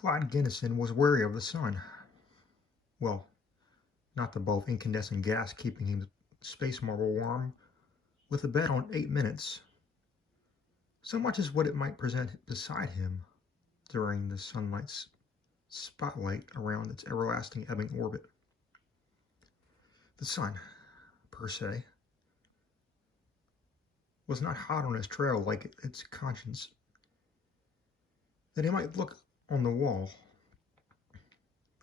Clyde Ginnison was wary of the sun. Well, not the ball of incandescent gas keeping him space marble warm, with a bet on 8 minutes, so much as what it might present beside him during the sunlight's spotlight around its everlasting ebbing orbit. The sun, per se, was not hot on his trail like its conscience, that he might look on the wall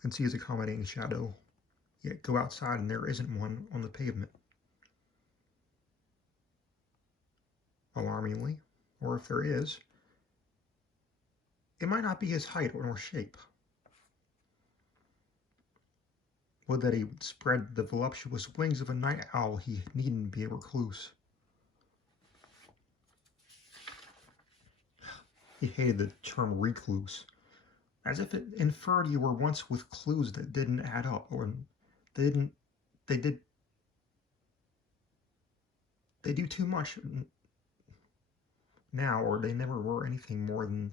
and see his accommodating shadow, yet go outside and there isn't one on the pavement. Alarmingly, or if there is, it might not be his height or shape. Would that he would spread the voluptuous wings of a night owl, he needn't be a recluse. He hated the term recluse, as if it inferred you were once with clues that didn't add up, or they do too much now, or they never were anything more than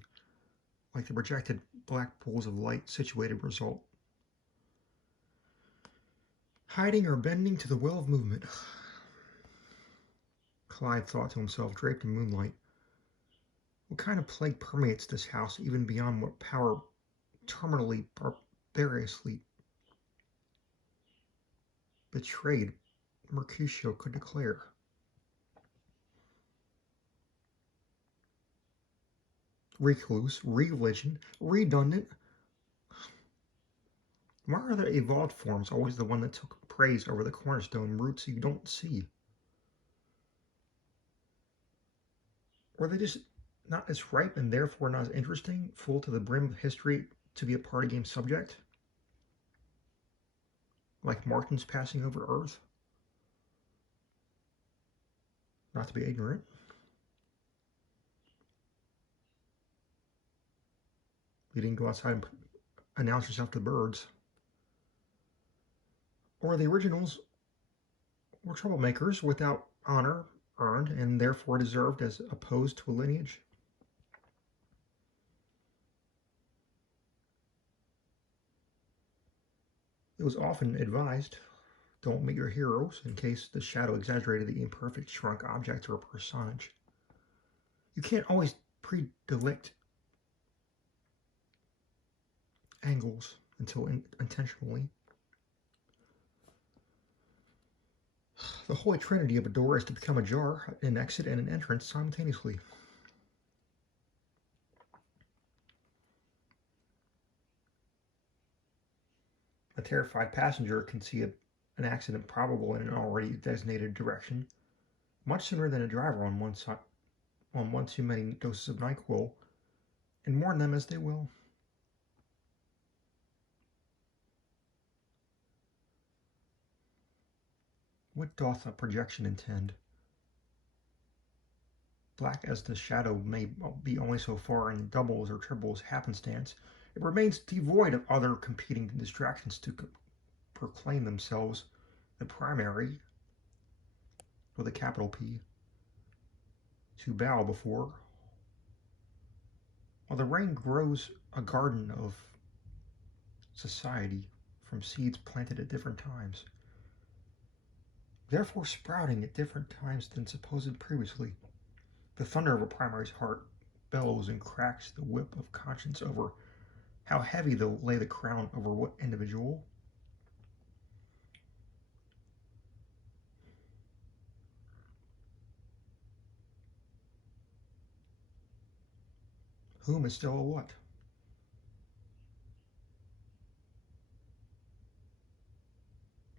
like the projected black pools of light situated result. Hiding or bending to the will of movement. Clyde thought to himself, draped in moonlight. What kind of plague permeates this house, even beyond what power terminally, barbarously betrayed Mercutio could declare? Recluse, religion, redundant. Why are the evolved forms always the one that took praise over the cornerstone roots you don't see? Were they just not as ripe and therefore not as interesting, full to the brim of history to be a party game subject? Like Martians passing over Earth? Not to be ignorant. You didn't go outside and announce yourself to the birds. Or the originals were troublemakers without honor earned and therefore deserved as opposed to a lineage. It was often advised, don't meet your heroes, in case the shadow exaggerated the imperfect shrunk object or personage. You can't always predict angles until intentionally. The holy trinity of a door is to become ajar, an exit and an entrance simultaneously. A terrified passenger can see an accident probable in an already designated direction much sooner than a driver on one too many doses of NyQuil, and mourn them as they will. What doth a projection intend? Black as the shadow may be only so far in doubles or triples happenstance, it remains devoid of other competing distractions to proclaim themselves the primary, with a capital P, to bow before, while the rain grows a garden of society from seeds planted at different times, therefore sprouting at different times than supposed previously. The thunder of a primary's heart bellows and cracks the whip of conscience over how heavy they'll lay the crown over what individual. Whom is still a what?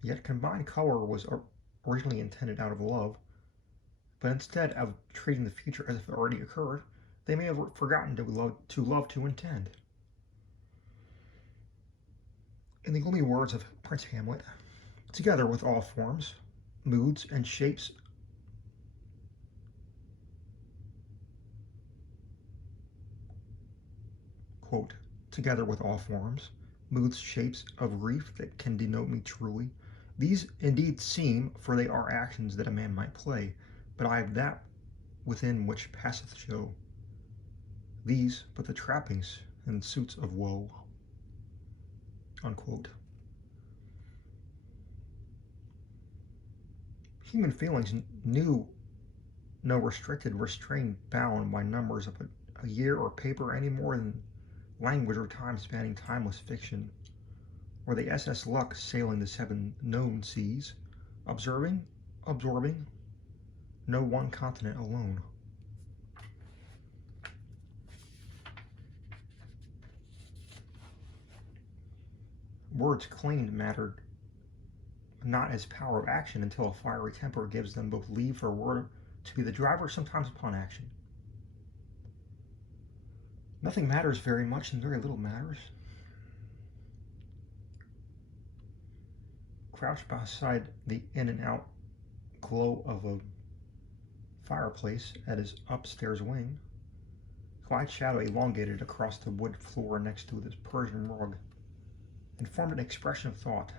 Yet combined color was originally intended out of love, but instead of treating the future as if it already occurred, they may have forgotten to love to intend. In the gloomy words of Prince Hamlet, together with all forms, moods, and shapes quote, together with all forms, moods, shapes of grief that can denote me truly, these indeed seem, for they are actions that a man might play, but I have that within which passeth show. These but the trappings in suits of woe, unquote. Human feelings knew no restricted, restrained bound by numbers of a year or paper any more than language or time spanning timeless fiction, or the SS Luck sailing the 7 known seas, observing, absorbing, no one continent alone. Words claimed mattered not as power of action until a fiery temper gives them both leave for a word to be the driver sometimes upon action. Nothing matters very much and very little matters. Crouched beside the in and out glow of a fireplace at his upstairs wing, Clyde's shadow elongated across the wood floor next to his Persian rug and formed an expression of thought.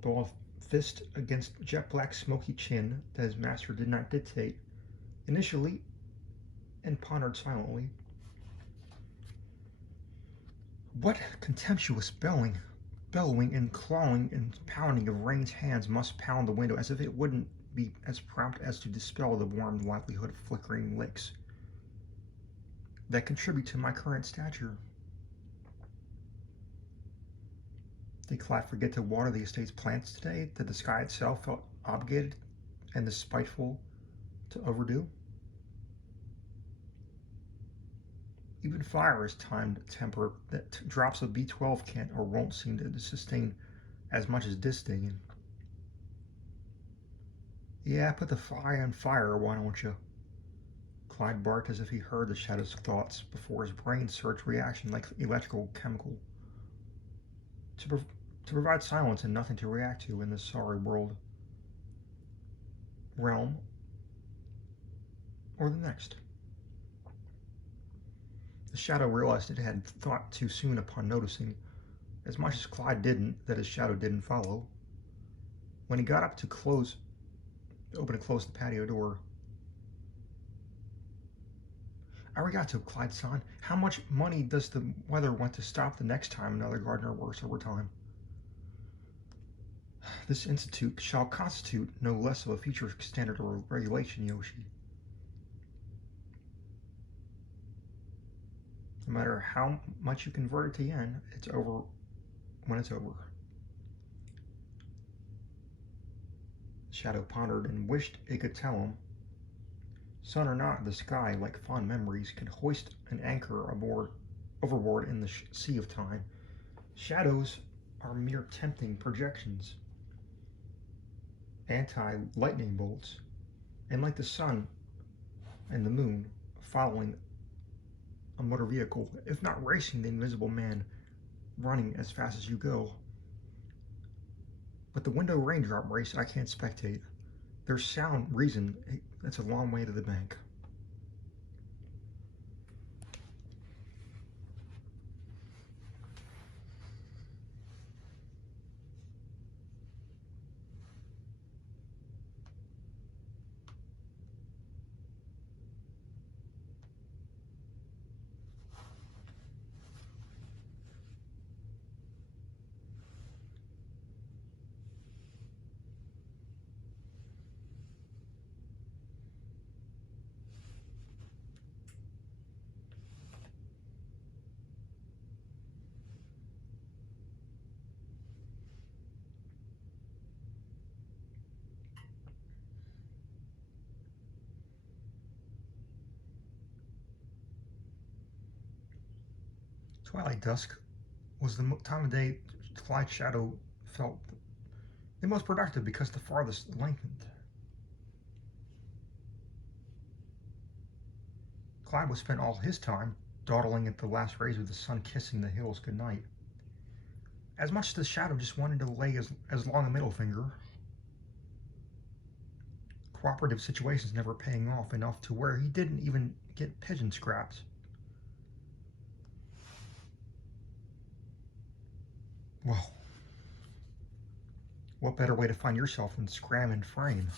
Though a fist against jet black smoky chin that his master did not dictate, initially, and pondered silently. What contemptuous bellowing and clawing and pounding of Rain's hands must pound the window as if it wouldn't be as prompt as to dispel the warm livelihood of flickering licks that contribute to my current stature. Did Clyde forget to water the estate's plants today, that the sky itself felt obligated and despiteful to overdo? Even fire is timed temper that drops of B12 can't or won't seem to sustain as much as disdain. Yeah, put the fire on fire, why don't you? Clyde barked as if he heard the shadow's thoughts before his brain surged reaction like electrical chemical. To provide silence and nothing to react to in this sorry realm, or the next. The shadow realized it had thought too soon upon noticing, as much as Clyde didn't, that his shadow didn't follow. When he got up to open and close the patio door. Arigato, Clyde-san. How much money does the weather want to stop the next time another gardener works overtime? This institute shall constitute no less of a future standard or regulation, Yoshi. No matter how much you convert it to yen, it's over when it's over. Shadow pondered and wished it could tell him. Sun or not, the sky, like fond memories, could hoist an anchor overboard in the sea of time. Shadows are mere tempting projections, anti-lightning bolts, and like the sun and the moon, following a motor vehicle, if not racing the invisible man, running as fast as you go. But the window raindrop race I can't spectate. There's sound reason that's a long way to the bank. Twilight dusk was the time of day Clyde's shadow felt the most productive because the farthest lengthened. Clyde would spend all his time dawdling at the last rays of the sun kissing the hills goodnight. As much as the shadow just wanted to lay as long a middle finger. Cooperative situations never paying off enough to where he didn't even get pigeon scraps. Well, What better way to find yourself than scram and frame?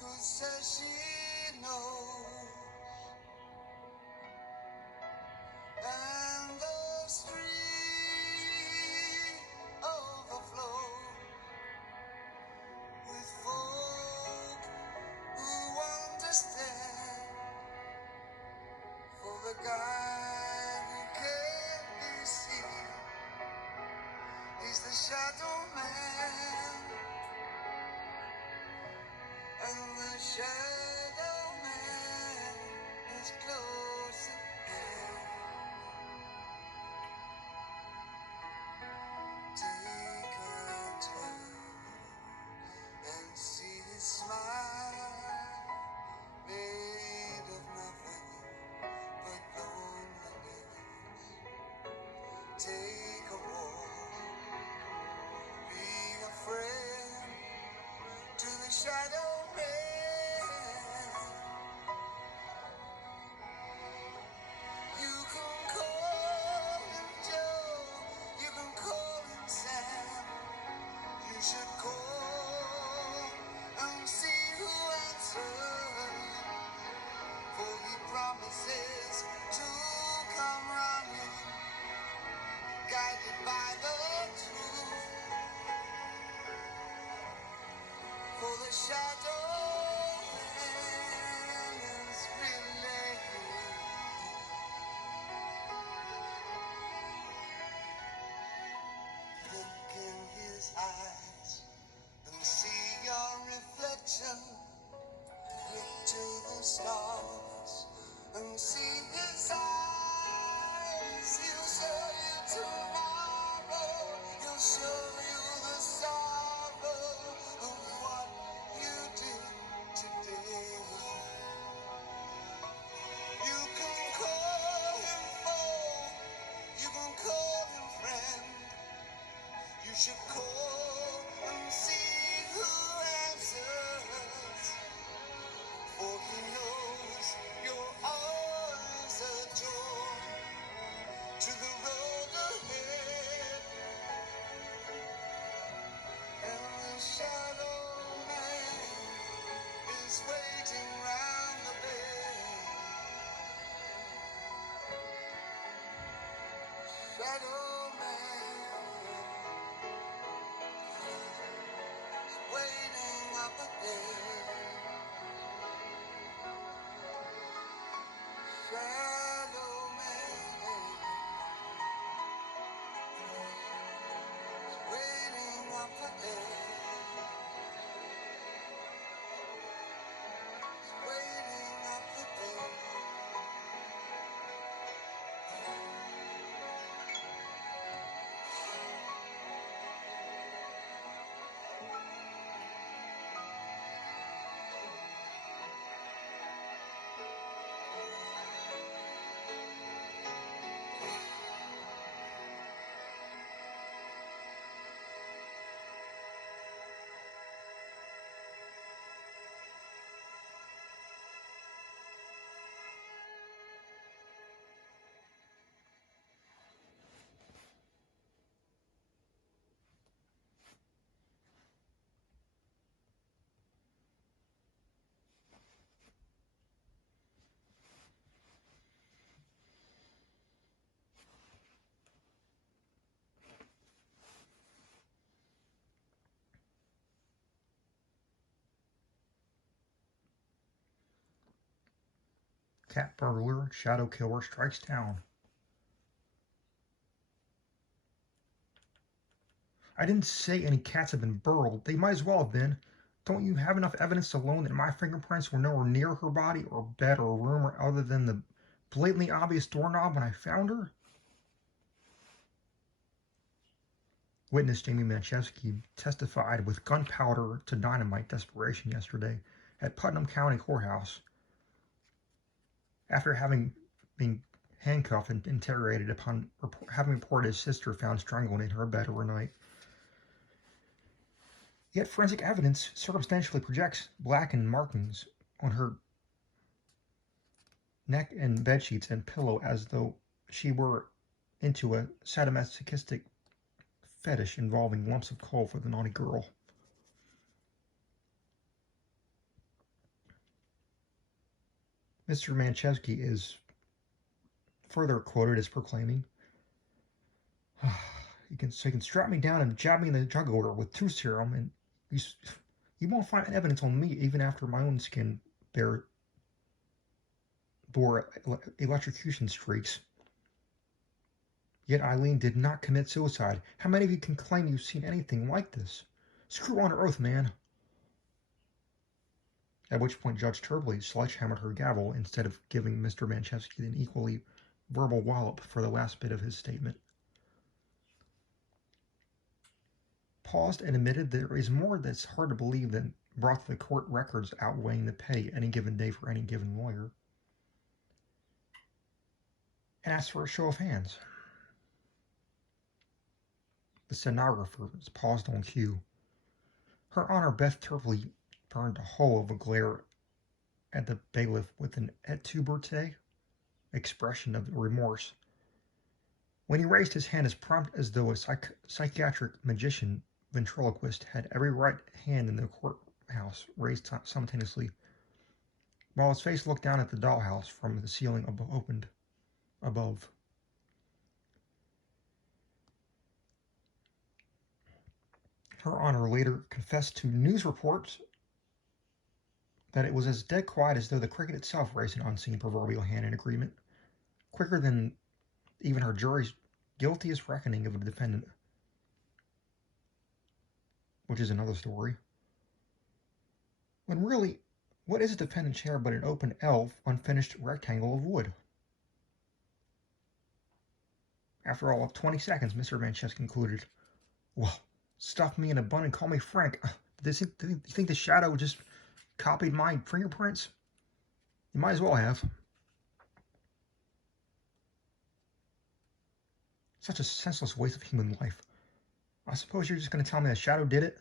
Who says she knows, and the street overflows with folk who understand. For the guy who can't be seen is the shadow man, and the shadow man is close at hand. Take a turn and see his smile, made of nothing but loneliness. Take a walk, be a friend to the shadow man. You can call him Joe, you can call him Sam. You should call and see who answers, for he promises to come running, guided by the truth. For the shadow man is really look in his eyes and see your reflection. Look to the stars and see his eyes. He'll show you tomorrow. He'll show you the sorrow of what you did today. You can call him foe, you can call him friend. You should call and see who answers, for he knows you're always a joy to the road ahead. And the shadow man is waiting round the bend. Shadow man is waiting up ahead. Shadow man is waiting up ahead. Waiting up ahead. Cat burglar, shadow killer strikes town. I didn't say any cats have been burgled. They might as well have been. Don't you have enough evidence alone that my fingerprints were nowhere near her body or bed or room or other than the blatantly obvious doorknob when I found her? Witness Jamie Manchevsky testified with gunpowder to dynamite desperation yesterday at Putnam County Courthouse after having been handcuffed and interrogated upon having reported his sister found strangled in her bed overnight. Yet forensic evidence circumstantially projects blackened markings on her neck and bedsheets and pillow as though she were into a sadomasochistic fetish involving lumps of coal for the naughty girl. Mr. Manchevsky is further quoted as proclaiming, he can strap me down and jab me in the jugular with truth serum, and you won't find evidence on me even after my own skin bore electrocution streaks. Yet Eileen did not commit suicide. How many of you can claim you've seen anything like this? Screw on oath, man. At which point Judge Turbley sledgehammered her gavel instead of giving Mr. Manchevsky an equally verbal wallop for the last bit of his statement. Paused and admitted there is more that's hard to believe than brought to the court records outweighing the pay any given day for any given lawyer. And asked for a show of hands. The stenographer was paused on cue. Her Honor Beth Turbley burned a hole of a glare at the bailiff with an et tu, Berthe expression of remorse. When he raised his hand as prompt as though a psychiatric magician ventriloquist had every right hand in the courthouse raised simultaneously, while his face looked down at the dollhouse from the ceiling opened above. Her Honor later confessed to news reports that it was as dead quiet as though the cricket itself raised an unseen proverbial hand in agreement, quicker than even her jury's guiltiest reckoning of a defendant, which is another story. When really, what is a defendant chair but an open L, unfinished rectangle of wood? After all, 20 seconds, Mr. Manchevsky concluded, well, stuff me in a bun and call me Frank. Do you think the shadow just copied my fingerprints? You might as well have. Such a senseless waste of human life. I suppose you're just going to tell me the shadow did it?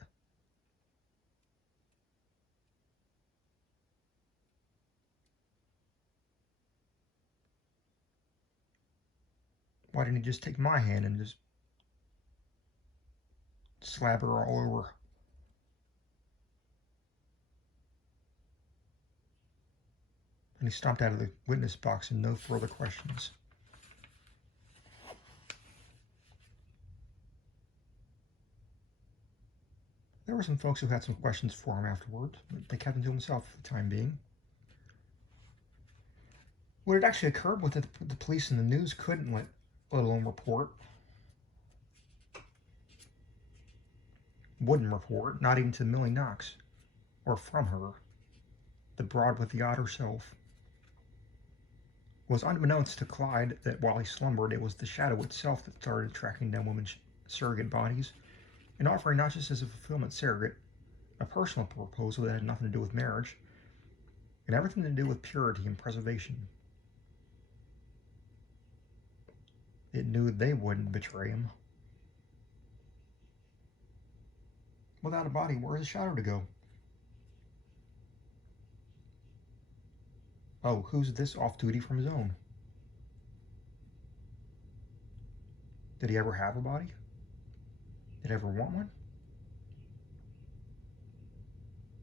Why didn't he just take my hand and just slab her all over? And he stomped out of the witness box and no further questions. There were some folks who had some questions for him afterward, but they kept him to himself for the time being. What had actually occurred with the police and the news couldn't let alone report. Wouldn't report, not even to Millie Knox, or from her, the broad with the odd herself. It was unbeknownst to Clyde that while he slumbered, it was the shadow itself that started tracking down women's surrogate bodies, and offering not just as a fulfillment surrogate, a personal proposal that had nothing to do with marriage, and everything to do with purity and preservation. It knew they wouldn't betray him. Without a body, where is the shadow to go? Oh, who's this off duty from his own? Did he ever have a body? Did he ever want one?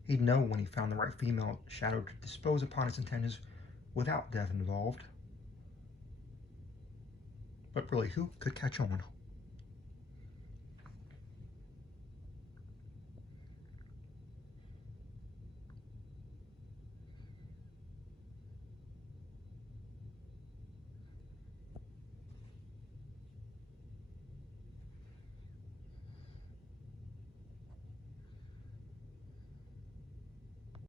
He'd know when he found the right female shadow to dispose upon his intentions without death involved. But really, who could catch on?